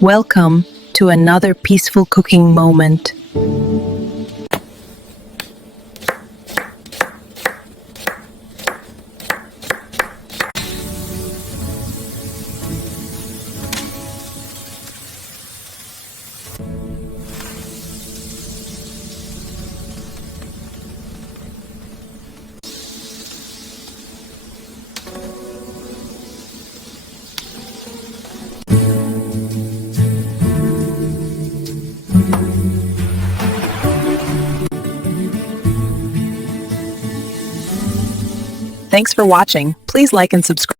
Welcome to another peaceful cooking moment. Thanks for watching. Please like and subscribe.